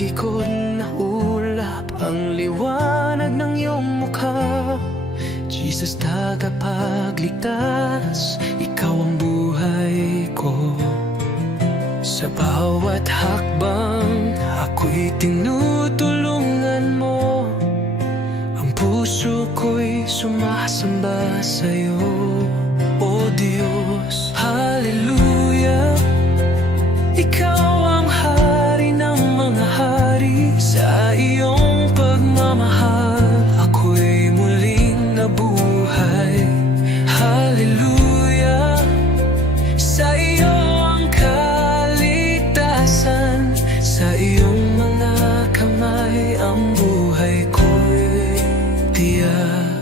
likod na ulap ang liwanag ng iyong mukha. Jesus, tagapagligtas, ikaw ang buhay ko. Sa bawat hakbang, ako'y tinutulungan mo. Ang puso ko'y sumasamba sa'yo, O Diyos. Hallelujah, ikaw ang hari ng mga hari. Sa iyong pagmamahal, ako'y muling nabuhay. Hallelujah, sa iyo ang kaligtasan. Sa iyong mga kamay ang buhay ko'y tiyak.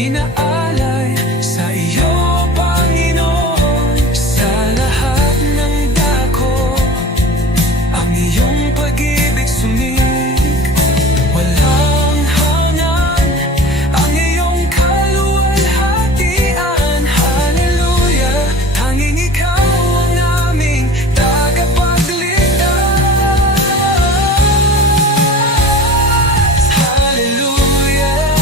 Inaalay sa iyo, Panginoon, sa lahat ng dako. Ang iyong pag-ibig sumig, walang hanggan. Ang iyong kaluwalhatian, hallelujah. Tanging ikaw ang aming tagapagligtas. Hallelujah,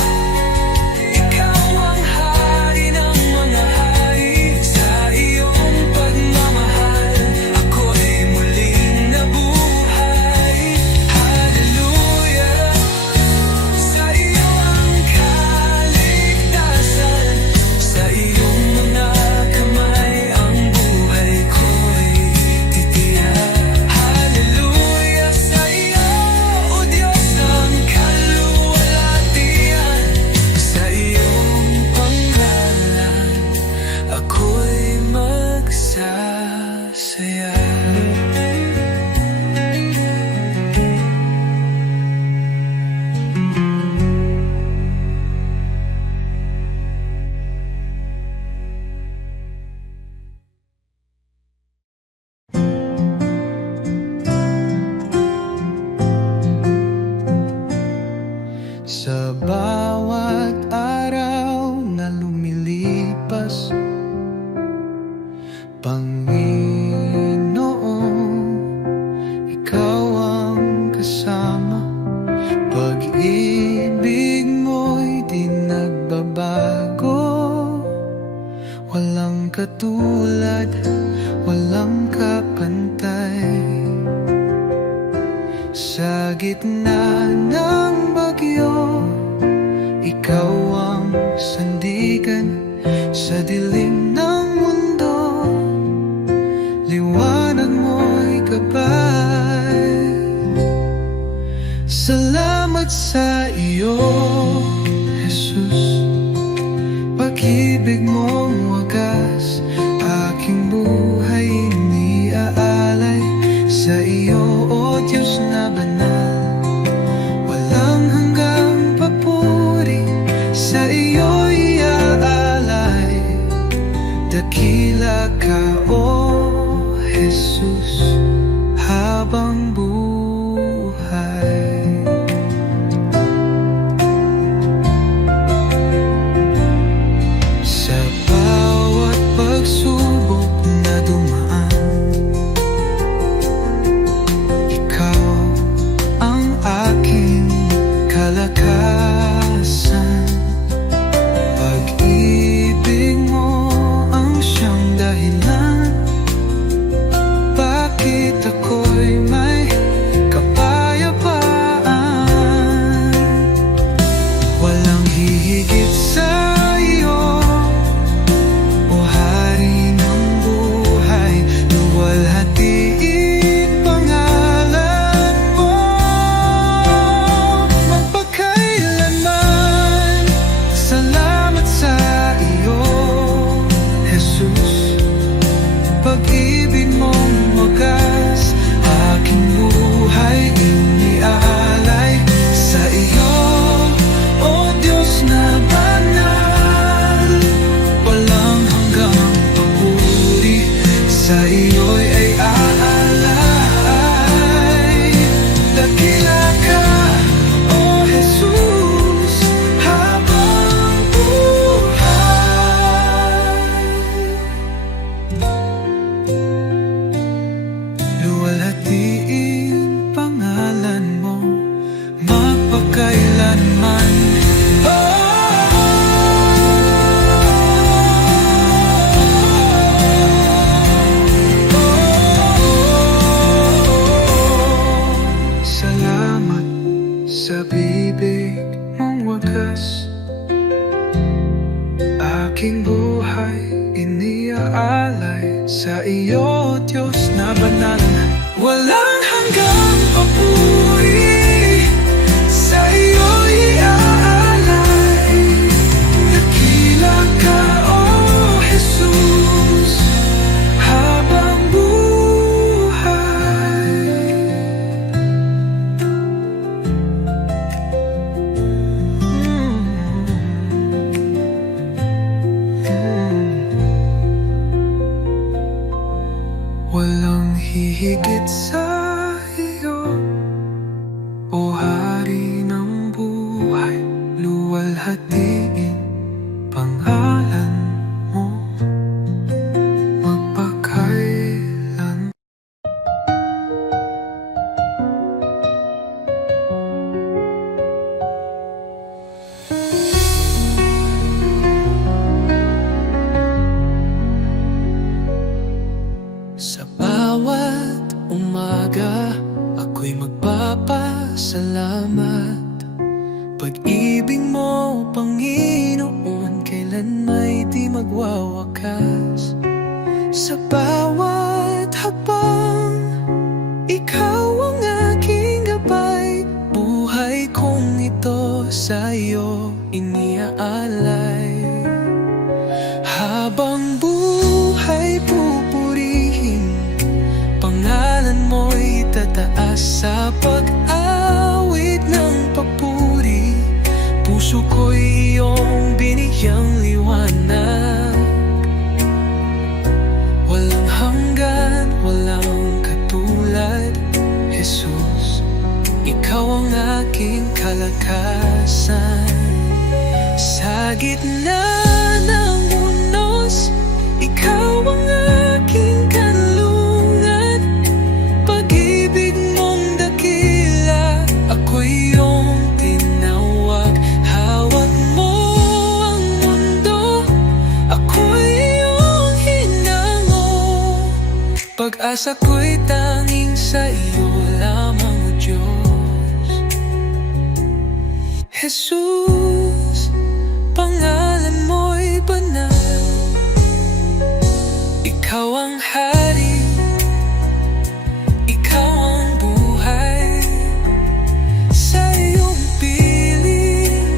sa bawat araw na lumilipas, Panginoon, ikaw ang kasama. Pag-ibig mo'y di nagbabago, walang katulad, walang kapantay. Sa gitna ng bagyo, ikaw ang sandigan. Sa dilim ng mundo, liwanag mo'y gabay. Salamat sa iyo, Jesus. Pag-ibig mong wagas, aking buhay iniaalay. Sa iyo, O Diyos na banal, walang hanggang papuri. Sa iyo iaalay, dakila ka, O Jesus, habang buhay. Sa buhay iniaalay sa iyo, Diyos na banal. Walang hanggang papuri sa iyo iaalay. Dakila ka, O Jesus, habang buhay. Walang hihigit sa iyo, O Hari ng buhay. Luwalhatiin pangalan mo magpakailan. Sa bawat umaga, ako'y magpapasalamat. Pag-ibig mo, Panginoon, kailan may di magwawakas. Sa bawat hakbang, ikaw ang aking gabay. Buhay kong ito sa iyo iniaalay. Habang buhay pupurihin, pangalan mo'y tataas sa pag-awit ng papuri. Puso ko'y iyong binigyang liwanag. Walang hanggan, walang katulad, Jesus. Ikaw ang aking kalakasan. Sa gitna ng unos, ikaw ang aking kanlungan. Pag-ibig mong dakila, ako'y iyong tinawag. Hawak mo ang mundo, ako'y iyong hinango. Pag-asa ko'y tanging sa iyo lamang, O Diyos. Jesus, pangalan mo'y banal. Ikaw ang hari, ikaw ang buhay. Sa iyong piling,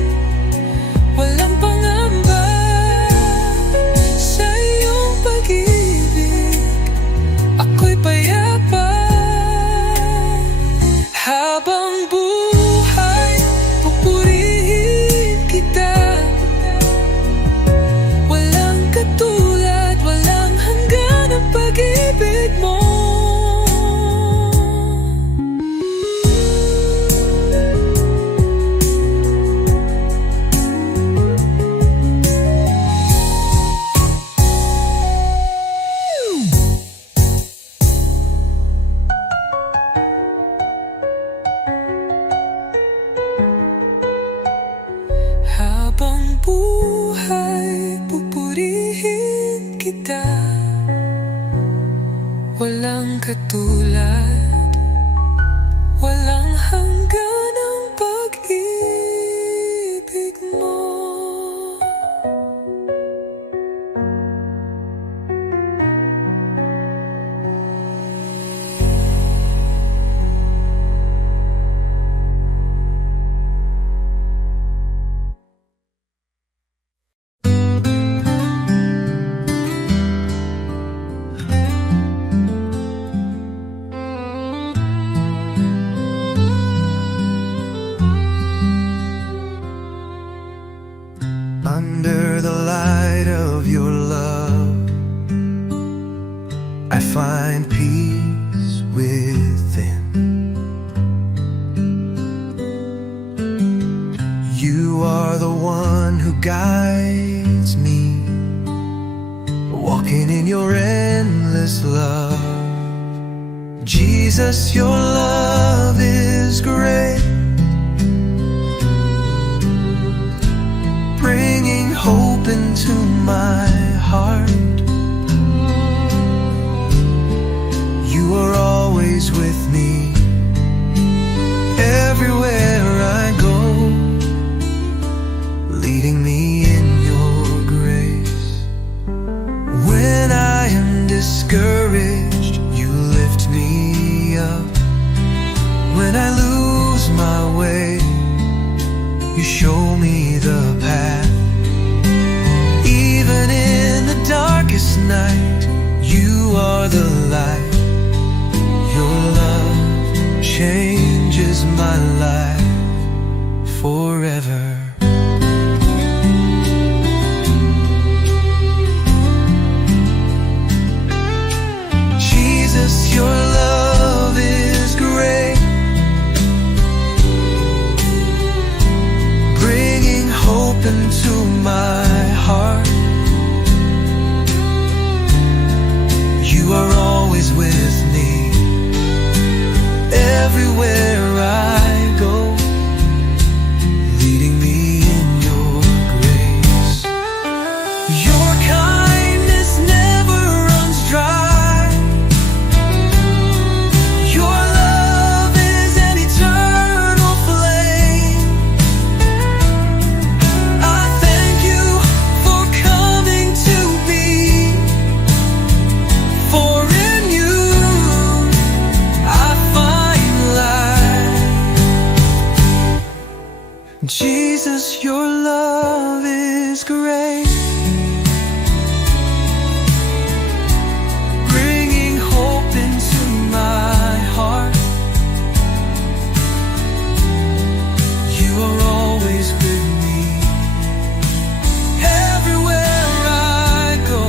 walang pangamba. Sa iyong pag-ibig, ako'y payapa. Habang buhay, pupurihin kita. Walang katulad, walang hanggan ang pag-ibig mo. Habang buhay, pupurihin kita. Walang katulad, walang hanggan ang pag-ibig mo. Under the light of your love, I find peace within. You are the one who guides me, walking in your endless love. Jesus, your love is great, bringing hope into my heart. You are always with me, everywhere I go, leading me in your grace. discouraged, you lift me up. When I lose my way, you show me the path. Even in the darkest night, you are the light. Your love changes my life forever. Jesus, your love is great, bringing hope into my heart. You are always with me, everywhere I go, leading me in your grace. Your kindness never runs dry. Your love is an eternal flame. I thank you for coming to me, for in you I find life. Jesus, your love is great, bringing hope into my heart. You are always with me, everywhere I go,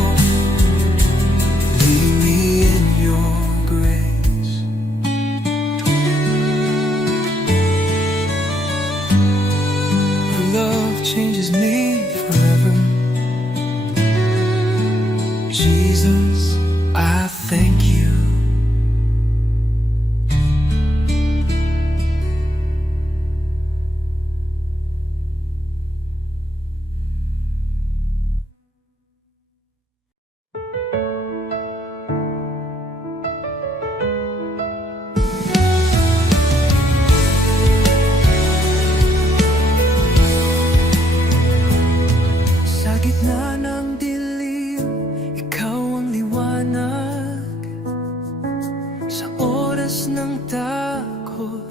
leading me in your grace. Your love changes me forever. Jesus, I thank you. Sa gitna ng dilim, ikaw ang liwanag. Sa oras ng takot,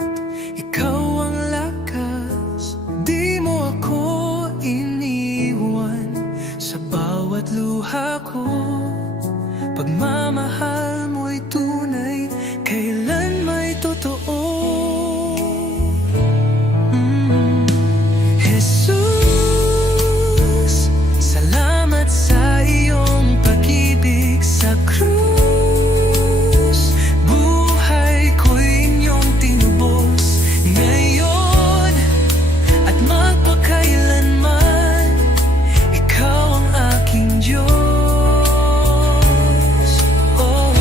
ikaw ang lakas. Di mo ako iniwan sa bawat luha ko. Pagmamahal mo'y tunay, kailan may totoo. Jesus, salamat sa iyong pag-ibig sa krus. Buhay ko'y inyong tinubos ngayon at magpakailanman. Ikaw ang aking Diyos. Oh,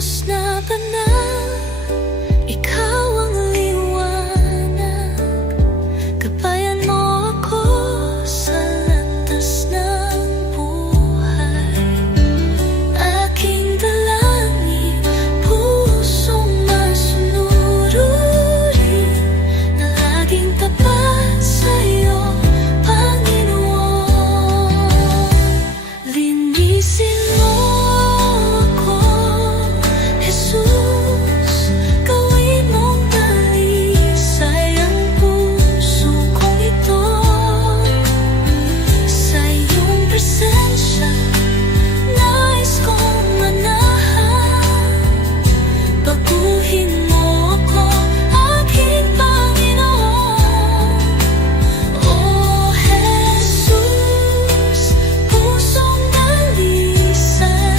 Diyos na banal, Ikaw ang liwanag. Gabayan mo ako sa landas ng buhay. Aking dalangin, pusong masunurin, na laging tapat sa'yo, Panginoon. Linisin mo ako, Jesus. Gawin mong dalisay ang puso kong ito. Sa iyong presensya, nais kong manahan. Baguhin mo ako, aking Panginoon. O Jesus, pusong dalisay,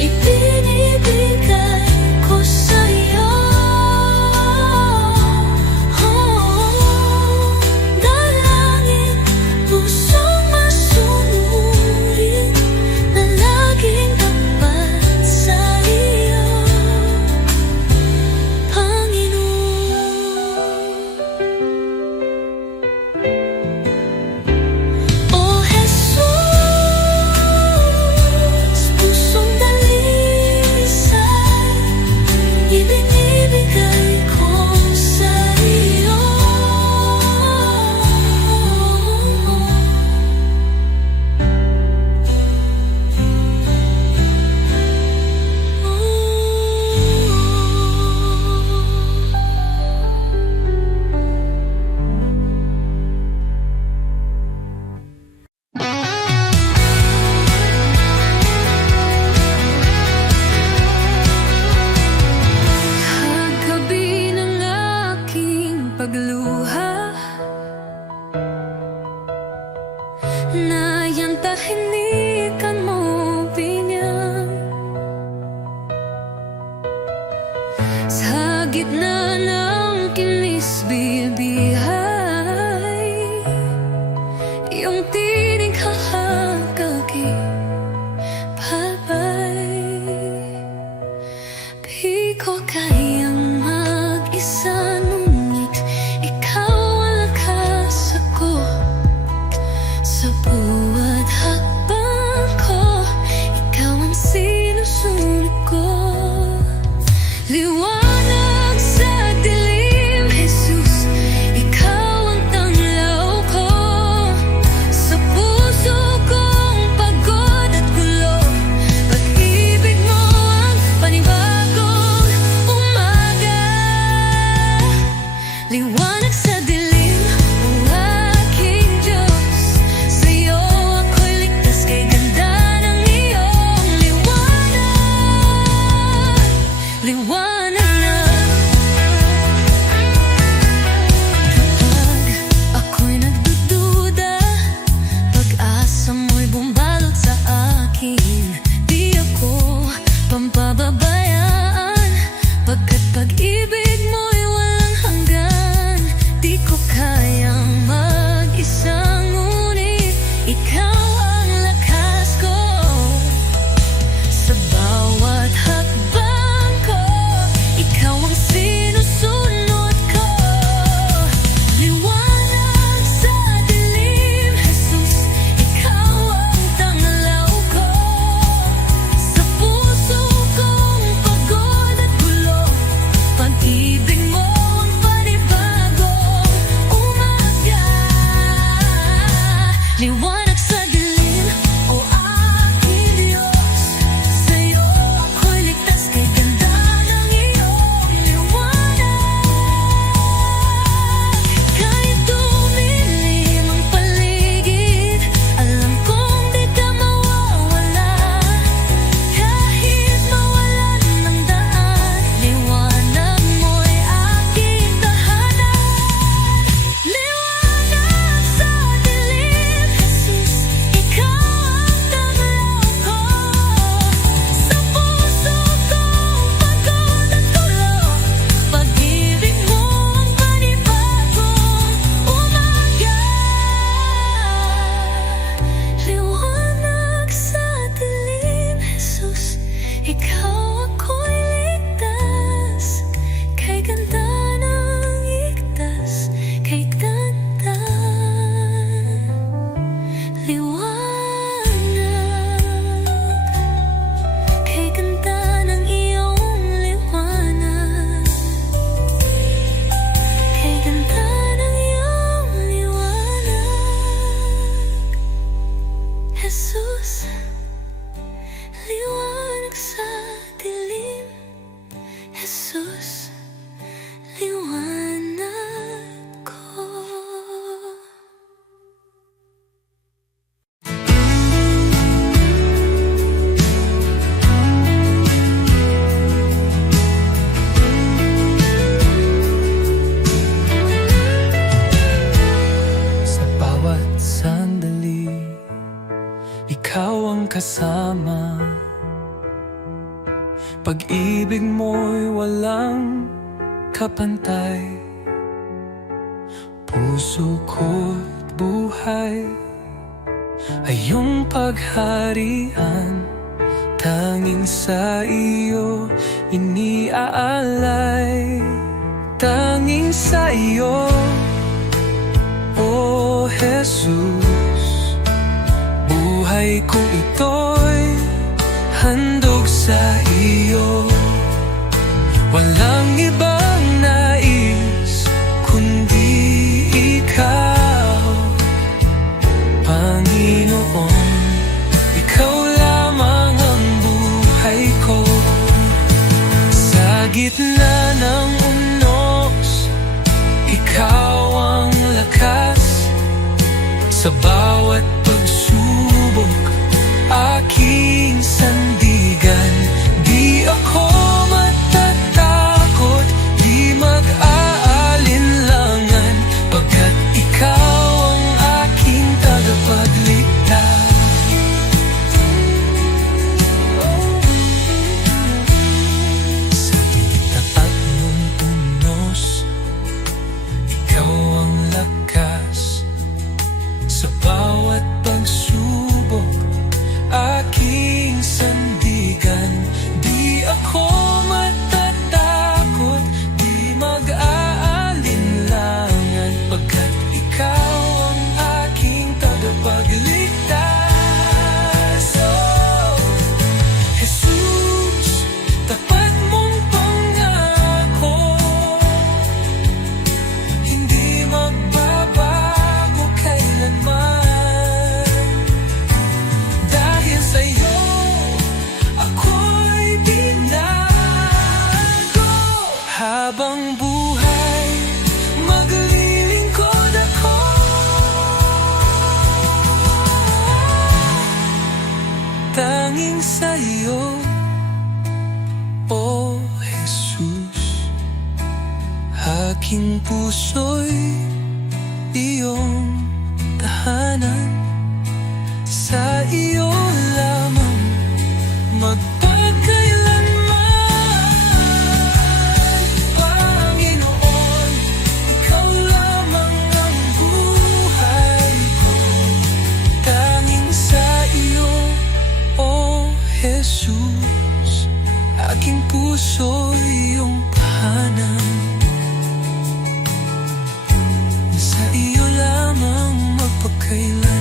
ibinibigay ko sa'yo. Dalangin, pusong masunurin, na laging tapat sa iyo, Panginoon. O Jesus, pusong dalisay, ibinibigay ko sa iyo. Kagabi ng aking pagluha, na iyang tahimik mo binyag. Sa gitna ng kinis-bibihay, iyong tinig hahagagipabay. Di ko kayang mag-isa, ngunit ikaw ang lakas ako. Sa buhat hakbang ko, ikaw ang sinusunod ko. Liwanag sa dilim, Jesus, ikaw ang tanglaw ko. Sa puso kong pagod at gulo, pag-ibig mo ang panibagong umaga. ikaw ako'y ligtas. Kay ganda ng igtas, kay ganda liwanag, kay ganda ng iyong liwanag, kay ganda ng iyong liwanag. Jesus, liwanag sa dilim. Jesus, liwanag ko. Sa bawat sandali, ikaw ang kasama. Pag-ibig mo'y walang kapantay. Puso ko't buhay ay iyong pagharian. Tanging sa iyo iniaalay. Tanging sa iyo, O Jesus, buhay ko ito'y handog sa iyo. Walang ibang nais kundi ikaw, Panginoon. Ikaw lamang ang buhay ko. Sa gitna ng unos, ikaw ang lakas. Sa bawat pagsubok, aking sandigan. Di ako matatakot, di mag-aalinlangan, pagkat ikaw ang aking tagapagligtas. Sa tapat mong unos, ikaw ang lakas. Sa bawat pagsubok, aking sandigan. Di ako matatakot, di mag-aalinlangan, pagkat ikaw ang aking tagapagligtas. Oh, Jesus, tapat mong pangako, hindi magbabago kailanman. Dahil sa'yo, ako'y binago. Habang buhay, maglilingkod ako. Tanging sa'yo, O Jesus, aking puso'y iyong tahanan. Sa iyo lamang magpagkailanman, Panginoon. Ikaw lamang ang buhay ko. Tanging sa iyo, O Jesus, aking puso iyong tahanan. Sa iyo lamang magpagkailanman.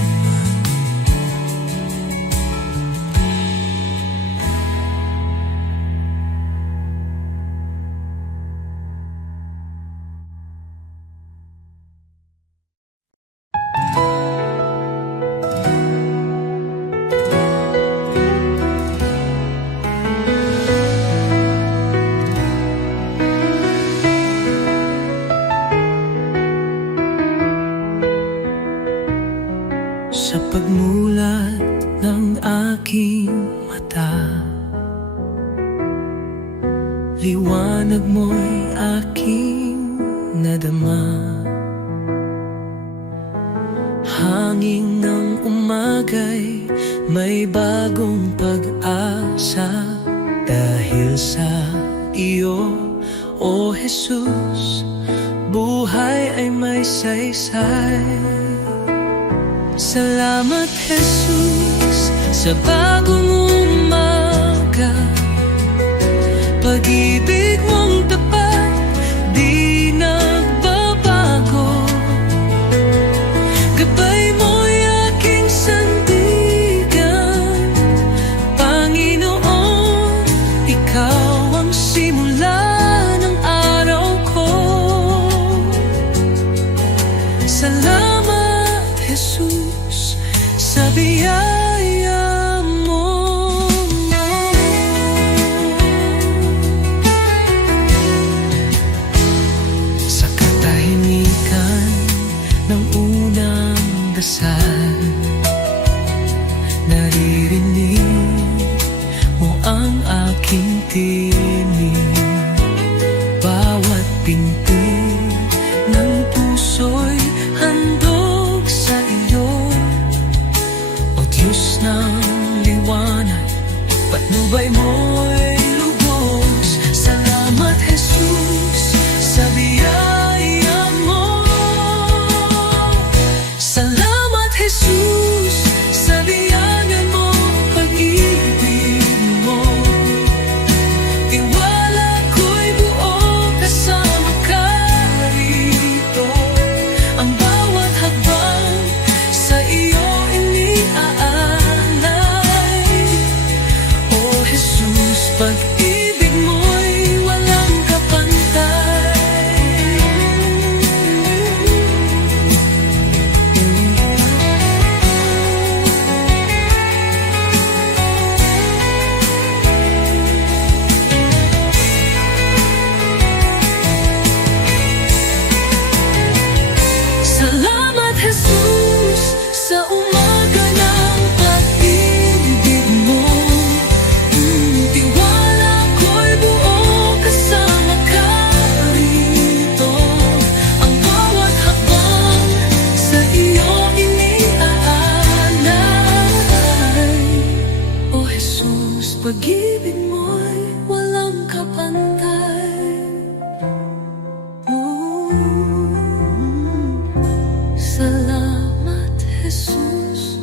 Sa pagmulat ng aking mata, liwanag mo'y aking nadama. Hangin ng umagay, may bagong pag-asa. Dahil sa iyo, O Jesus, buhay ay may saysay. Salamat, Jesus, sa bagong umaga. pag-ibig mong tapat di nagbabago. Gabay mo'y aking sandigan, Panginoon, ikaw ang simula ng araw ko. Salamat, Jesus, sa biyaya mo. Sa katahimikan ng unang dasal, naririnig mo ang aking tinig. Bawat pinti ng puso'y handog sa iyo, O Diyos ng liwanag, patnubay mo'y lubos. Salamat, Jesus, sa biyaya mo. Salamat, Jesus, sa biyaya mo, pag-ibig mo. Tiwala ko'y buo kasama ka rito. Ang bawat hakbang sa iyo iniaalay. O Jesus, pag-ibig mo'y walang kapantay. Salamat, Jesus, sa umaga ng pag-ibig mo. Tiwala ko'y buo kasama ka rito. Ang bawat hakbang sa iyo iniaalay. O Jesus, pag-ibig mo'y walang kapantay. Salamat, Jesus,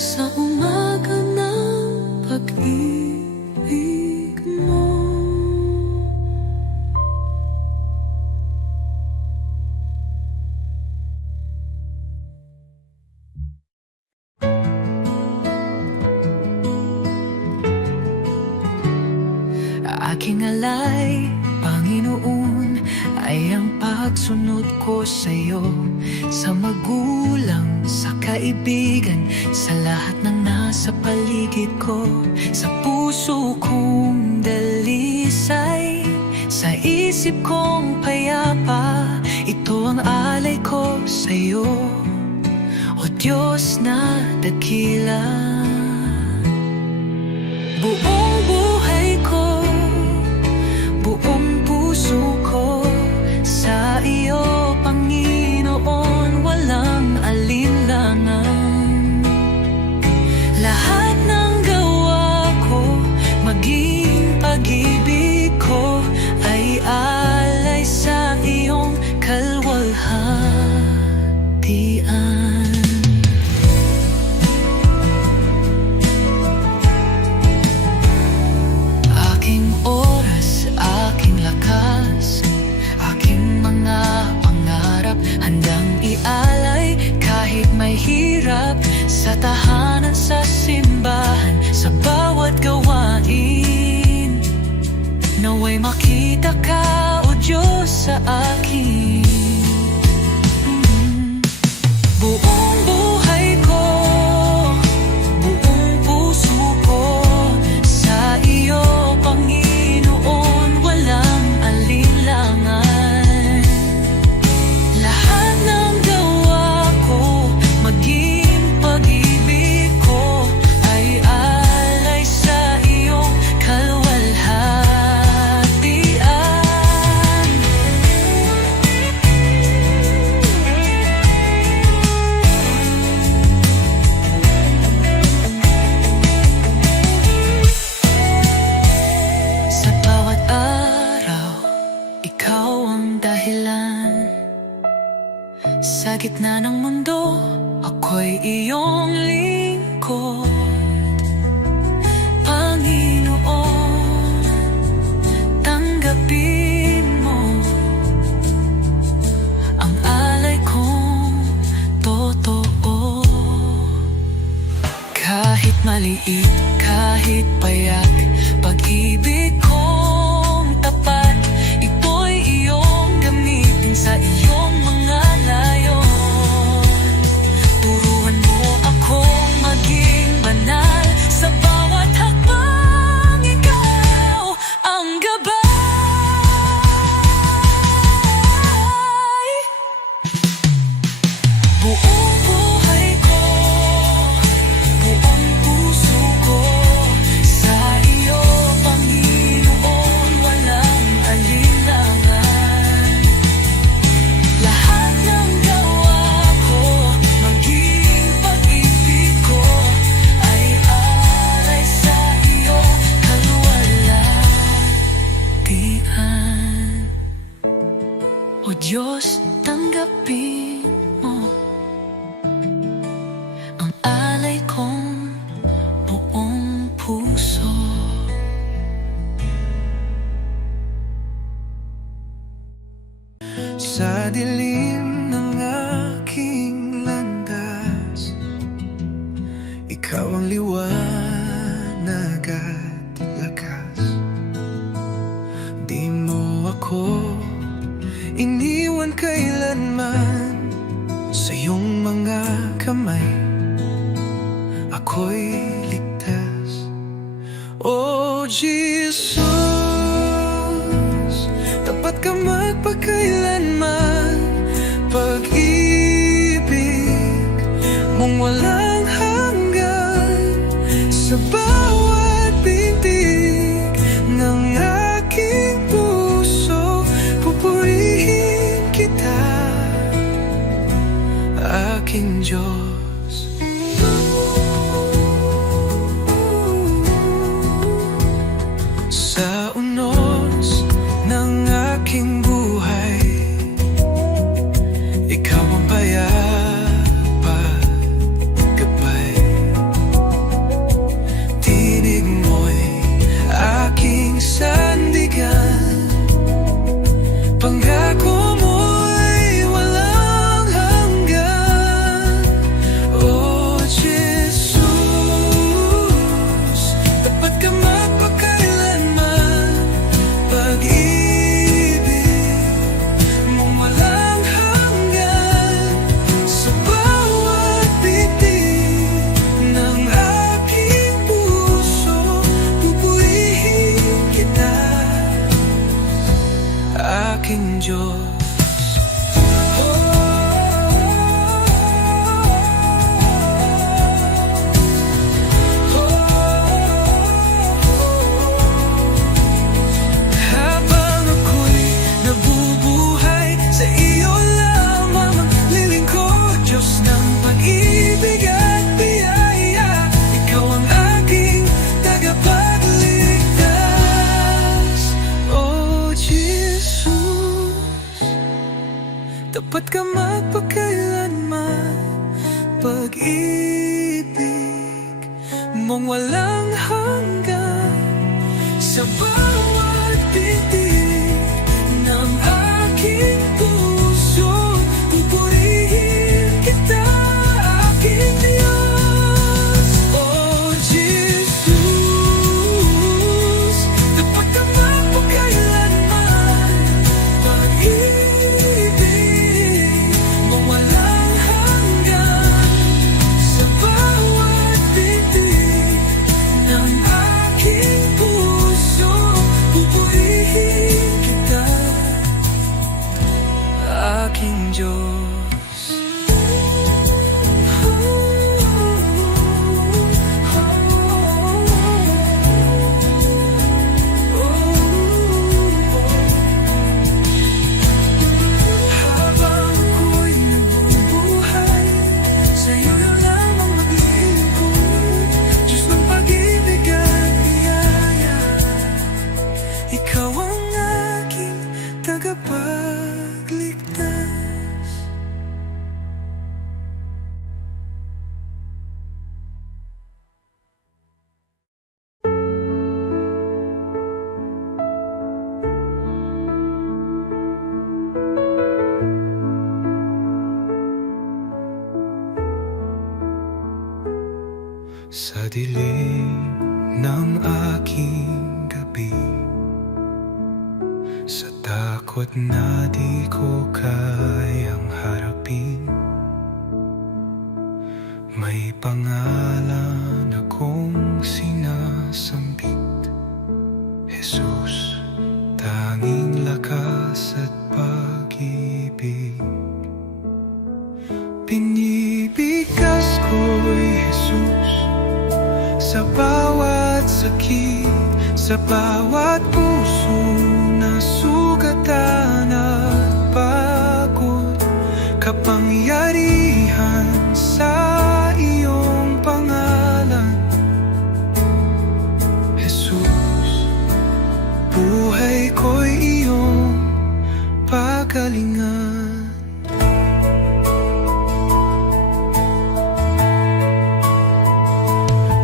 sa umaga ng pag-ibig mo. Aking alay, Panginoon, ay ang pagsunod ko sa'yo, sa magulang, sa kaibigan, sa lahat ng nasa paligid ko, sa puso kong dalisay, sa isip kong payapa. Ito ang alay ko sa'yo, O Diyos na dakila. Buong buhay ko, buong puso ko, sa iyo, Panginoon, walang alinlangan. Lahat ng gawa ko, maging pag-ibig ko, ay alay sa iyong kalwalhatian. Aking oras, aking lakas, aking mga pangarap, handang ialay kahit may hirap. Sa tahanan, sa simbahan, sa bawat gawain, naway makita ka, O Diyos, sa akin. Buong buhay ko, buong puso ko, sa iyo, Panginoon, walang alinlangan. Lahat ng gawa ko, maging pag-ibig ko, ay alay sa iyong kalwalhatian. Sa bawat araw, ikaw ang dahilan. Sa gitna ng mundo, ako'y iyong lingkod. Panginoon, Diyos, tanggapin mo ang alay kong buong puso. Sa dilim ng aking landas, ikaw ang liwanag at lakas. Di mo ako iniwan kailanman, sa iyong mga kamay ako'y ligtas. Oh Jesus, tapat ka magpakailanman, pag-ibig mong walang hanggan. Sa bawat bintig ng aking puso, pupurihin kita, aking Diyos. Sa unos ng aking buhay, ikaw ang payapa gabay. Tinig mo'y aking sandigan, pangako mo'y walang hanggan. Oh Jesus, tapat ka magpakailanman, pag-ibig mong walang hanggan. Sa bawat bitig ng aking puso, pupurihin kita, aking Diyos. Habang ako'y nabubuhay, sa iyo lamang lilingkod, Diyos ng pag-ibig at biyaya. Ikaw ang aking tagapagligtas. Oh Jesus, tapat ka magpakailanman, pag-ibig mong walang hanggan. Sa bawat bitig ng aking puso, pupurihin kita, aking Diyos. Oh Jesus, tapat ka magpakailanman, pag-ibig mong walang hanggan. Sa bawat bitig ng aking puso, pupurihin kita, aking Diyos. Habang ako'y nabubuhay, sa iyo lamang maglilingkod, Diyos ng pag-ibig at biyaya. Ikaw ang aking tagapagligtas. Sa dilim ng aking gabi, sa takot na di ko kayang harapin, may pangalan akong sinasambit. Jesus, tanging lakas at pag-ibig. Pinibigkas ko'y Jesus, sa bawat sakit, sa bawat puso na sugatan at pagod. Kapangyarihan sa iyong pangalan, Jesus. Buhay ko'y iyong pag pagalingan.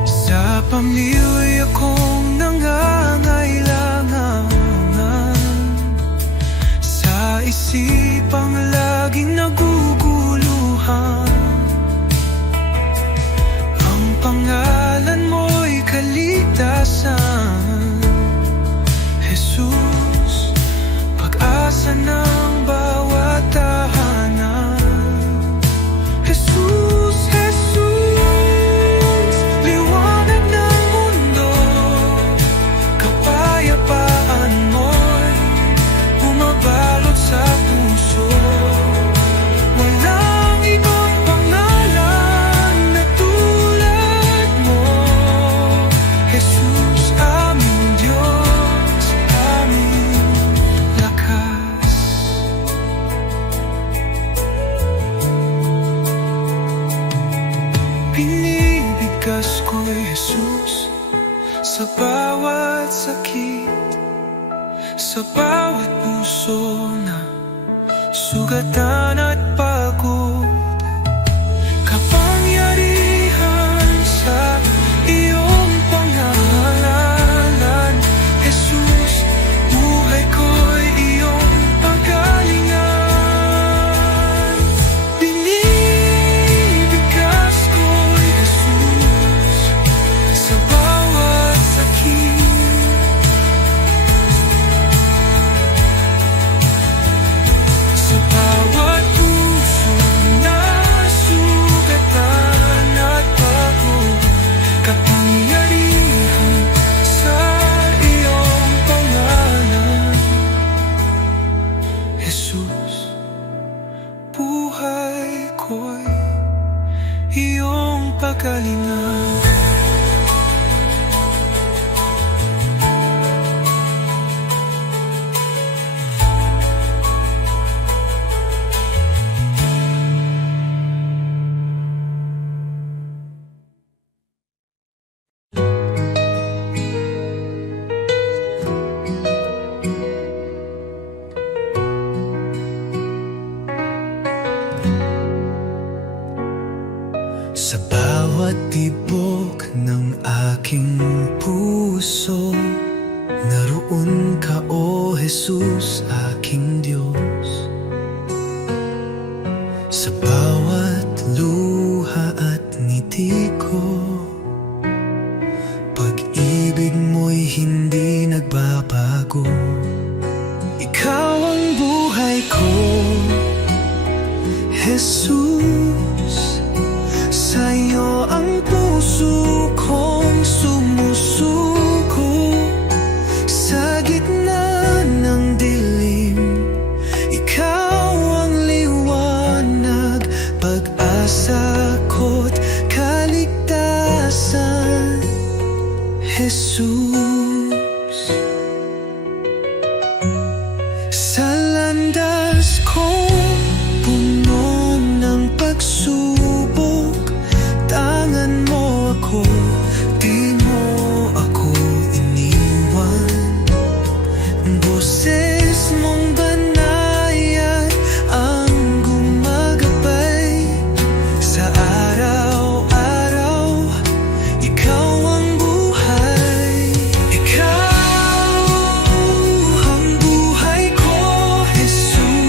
Sa pamilya kong nangangailangan, sa isipang laging naguguluhan, ang pangalan mo'y kaligtasan. Jesus, pag-asa ng bawat tahanan. Jesus, Jesus, liwanag ng mundo, kapayapaan mo'y bumabalot sa puso. Walang ibang pangalan na tulad mo, Jesus, aming Diyos, aming lakas. Binibigkas ko, Jesus, sa bawat sakit, sa bawat puso na sugatan at pagod. Kapangyarihan sa iyong pangalan, Jesus, buhay ko'y iyong pagalingan. Binibigkas ko, Jesus, sa bawat sakit, sa bawat puso na sugatan at pagod. Kapangyarihan sa iyong pangalan, Jesus, buhay ko'y iyong pagalingan. Sa bawat tibok ng aking puso, naroon ka, O Jesus, aking Diyos. Sa bawat luha at ngiti ko, pag-ibig mo'y hindi nagbabago. Ikaw ang buhay ko, Jesus. Sa'yo ang puso kong sumusuko. Sa gitna ng dilim, ikaw ang liwanag, pag-asa ko't kaligtasan, Jesus. Sa landas kong puno ng pagsubok, tangan mo ako, di mo ako iniwan. Boses mong banayad ang gumagabay. Sa araw-araw, ikaw ang buhay. Ikaw ang buhay ko, Jesus.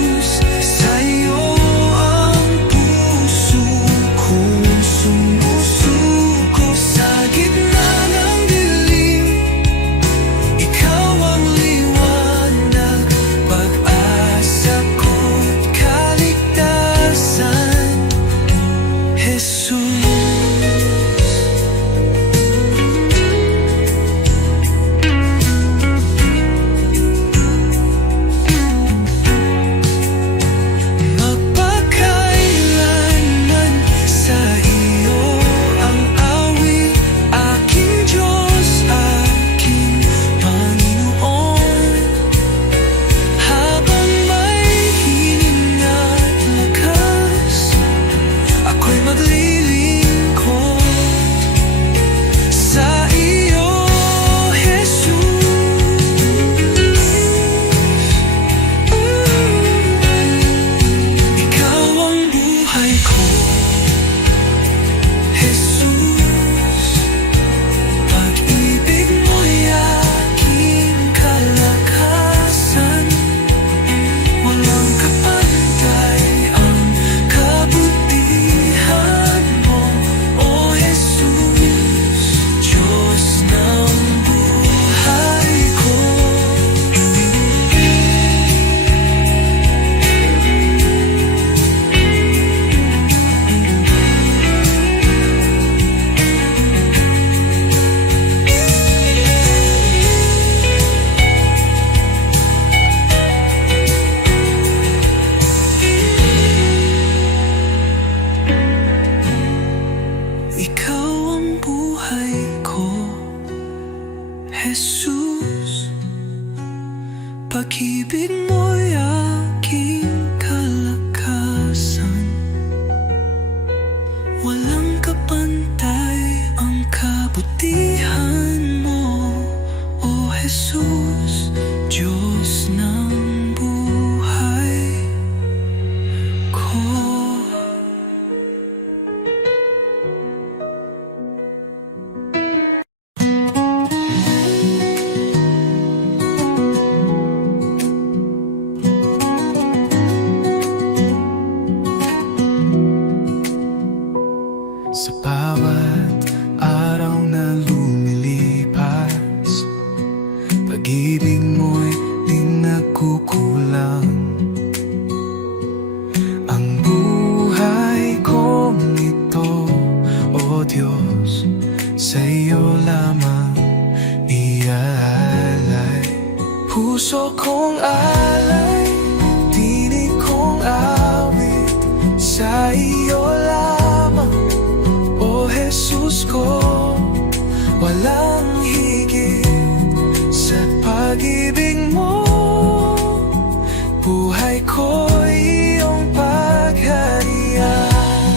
pag-ibig mo'y aking kalakasan. Walang kapantay ang kabutihan mo, O Jesus, Diyos ng buhay ko. Sa bawat araw na lumilipas, pag-ibig mo'y di nagkukulang. Ang buhay kong ito, O Diyos, sa iyo lamang iaalay. Puso kong alay, tinig kong awit, sa iyo lamang, O Jesus ko. Walang higit sa pag-ibig mo, buhay ko'y iyong pagharian.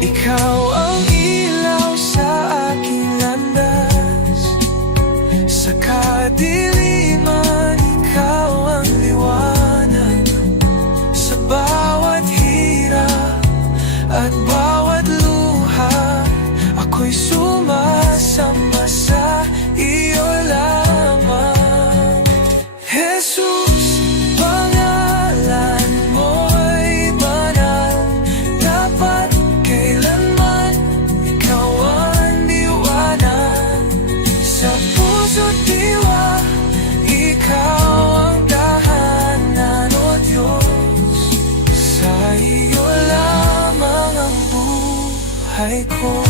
Ikaw ang ilaw sa aking landas, sa kadiliman ikaw ang liwanag. Sa bawat hirap at bawat luha, ako'y sumasamba sa iyo lamang. Jesus, pangalan mo'y banal, dapat kailanman ikaw ang liwanag. Sa puso't diwa, ikaw ang tahanan, O Diyos, sa iyo lamang ang buhay ko.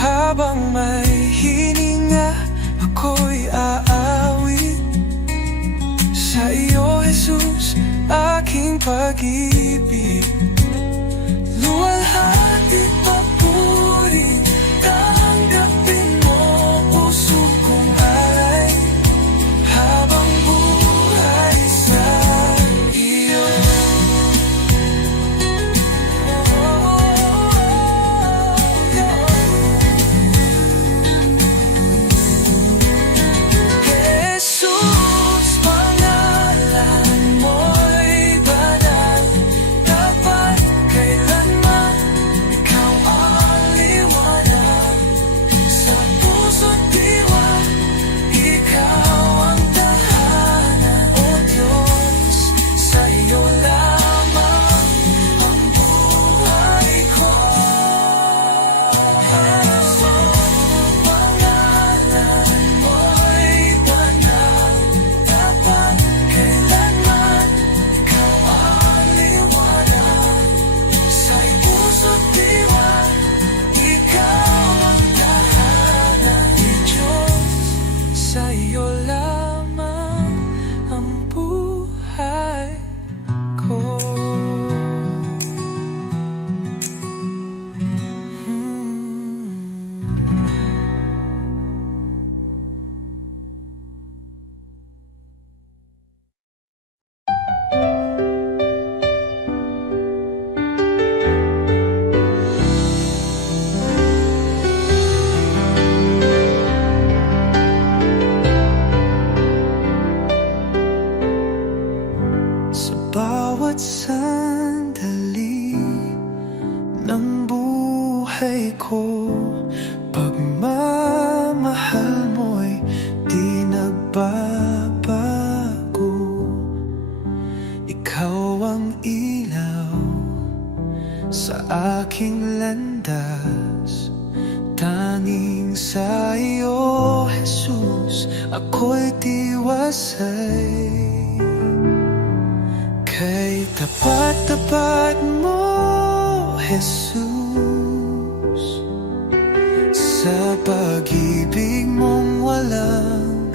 Habang may hininga, ako'y aawit sa iyo, Jesus, aking pag-ibig. Luwalhati papuri, tanggapin mo, puso kong alay, habang buhay sa iyo. Jesus, pangalan mo'y banal, dapat kailanman ikaw ang liwanag. Sa puso't diwa, ikaw ang tahanan, O Diyos, sa iyo lamang ang buhay ko. Jesus, pangalan mo'y banal, dapat kailanman ikaw ang liwanag. Sa puso't diwa, ikaw ang tahanan, ni Diyos, sa iyo lamang ang buhay ko. Sa bawat sandali ng buhay ko, pagmamahal mo'y di nagbabago. Ikaw ang ilaw sa aking landas, tanging sa iyo, Jesus, ako'y tiwasay. Kay tapat-tapat mo, Jesus, sa pag-ibig mong walang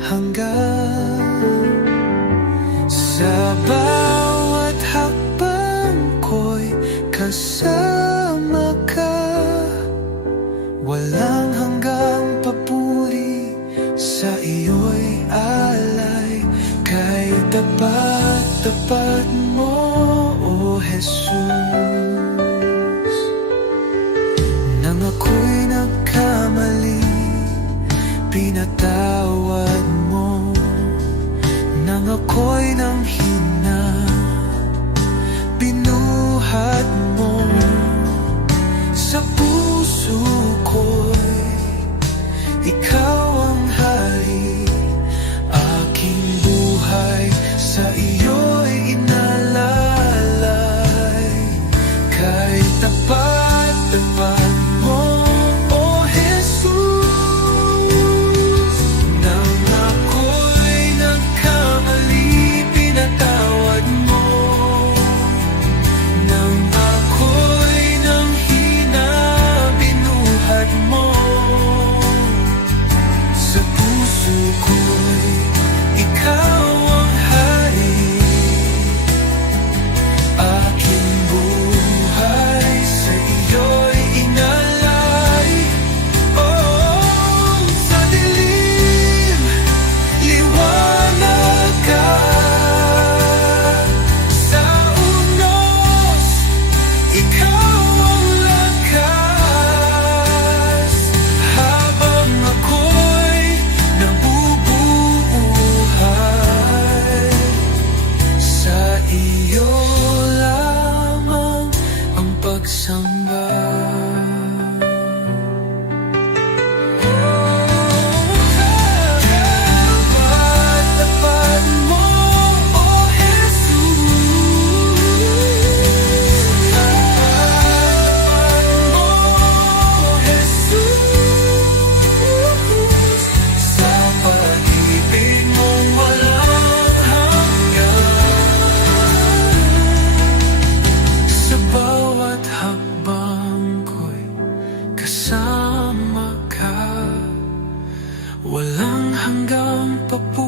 hanggan. Sa bawat hakbang ko'y kasama ka, walang hanggang papuri. sa iyo'y alay. Kay tapat-tapat mo, O Jesus. Nang ako'y nagkamali, pinatawad mo. Nang ako'y nanghina, binuhat mo. Sa puso ko'y ikaw ang hari. Aking buhay sa iyo'y inalalay. Kay tapat-tapat mo, O Jesus. Nang ako'y nagkamali, pinatawad mo. Nang ako'y nanghina, binuhat mo. Sa puso ko'y ikaw ang hari. Aking buhay sa iyo'y inalay. Oh, sa dilim, liwanag ka. Sa unos, ikaw ang lakas. Habang ako'y nabubuhay, sa iyo lamang ang pagsamba. Tapat-tapat mo, O Jesus. Tapat-tapat mo, O Jesus. Sa pag-ibig mong walang hanggan. Sa bawat hakbang ko'y kasama ka. Walang hanggang papunta